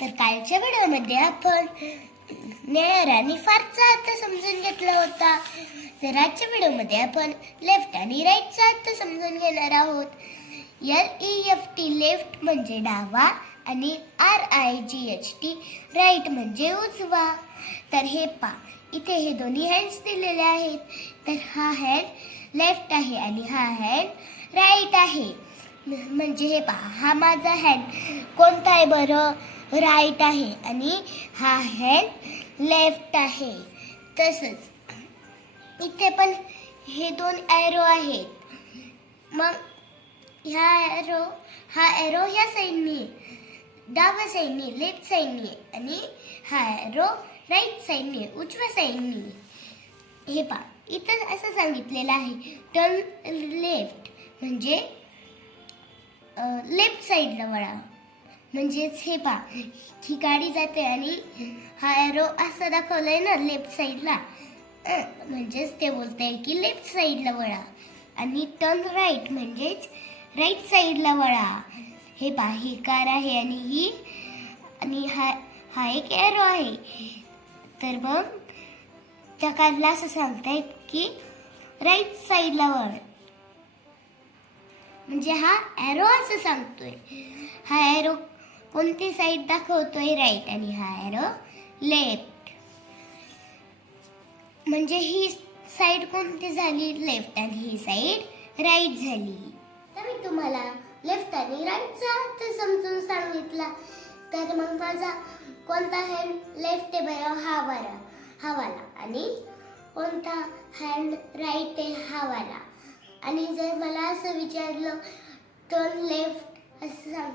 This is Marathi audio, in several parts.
तर कालच्या व्हिडिओमध्ये आपण न्यायर आणि फारचा अर्थ समजून घेतला होता. तर आजच्या व्हिडिओमध्ये आपण लेफ्ट आणि राईटचा अर्थ समजून घेणार आहोत. L E F T left म्हणजे डावा आणि R I G H T right म्हणजे उजवा. तर हे पा इथे हे दोन्ही हँड्स दिलेले आहेत. तर हा हँड लेफ्ट आहे आणि हा हँड राईट आहे. म्हणजे हे पहा हा माझा हँड कोणता आहे बरं? राईट आहे आणि हा हँड लेफ्ट आहे. तसंच इथे पण हे दोन ॲरो आहेत. मग ह्या ॲरो हा ॲरो ह्या साईडनी डाव्या साईडनी लेफ्ट साईडनी आणि हा ॲरो राईट साईडनी उजव्या साईडनी हे पा इथं असं सांगितलेलं आहे टर्न लेफ्ट म्हणजे लेफ्ट साईडला वळा. म्हणजेच हे पा ही गाडी जाते आणि हा ॲरो असं दाखवलाय ना लेफ्ट साईडला म्हणजेच ते बोलतंय की लेफ्ट साईडला वळा आणि टर्न राईट म्हणजेच राईट साईडला वळा. हे पा ही कार आहे आणि ही आणि हा हा एक ॲरो आहे. तर मग त्या कारला असं सांगतायत की राईट साईडला वळ. म्हणजे हा ॲरो असं सांगतोय. हा ॲरो कोणती साईड दाखवतोय राईट आणि हा एरो लेफ्ट म्हणजे ही साईड कोणती झाली? लेफ्ट आणि ही साईड राईट झाली. तर मी तुम्हाला लेफ्ट आणि राईटचा अर्थ समजून सांगितला. तर मग माझा कोणता हँड लेफ्ट आहे बरं हा वाला. हा वाला. आणि कोणता हँड राईट आहे? हा वाला. आणि जर मला असं विचारलं टर्न लेफ्ट असं सांग.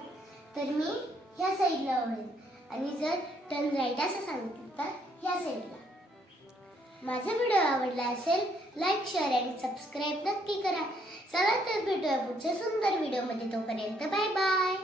तर मी ह्या साईडला वळेन आणि जर टर्न राईट असं सांगितलं तर ह्या साईडला. माझा व्हिडिओ आवडला असेल लाईक शेअर आणि सबस्क्राईब नक्की करा. चला तर भेटूया पुढच्या सुंदर व्हिडिओमध्ये. तोपर्यंत बाय बाय